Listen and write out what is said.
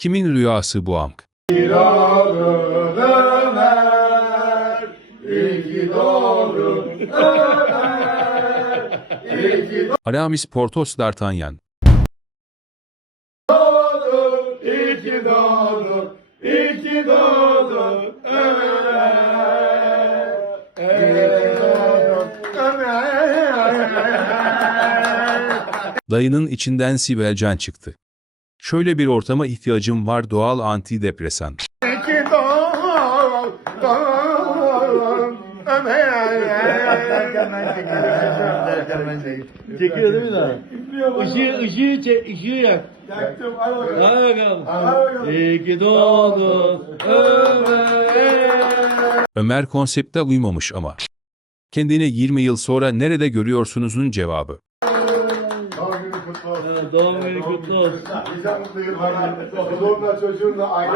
Kimin rüyası bu amk? Aramis Porthos D'Artagnan. Dayının içinden Sibelcan çıktı. Şöyle bir ortama ihtiyacım var, doğal antidepresan. Çekiyor değil mi daha? Işığı çek, ışığı yak. Yaktım, al bakalım. Hadi bakalım. Al bakalım. İyi ki doğdun Ömer. Ömer konsepte uymamış ama. Kendini 20 yıl sonra nerede görüyorsunuzun cevabı. Doğum günü kutlu olsun. Doğum günü kutlu olsun. Nice mutlu yıllar. Çoluğunla çocuğunla aile.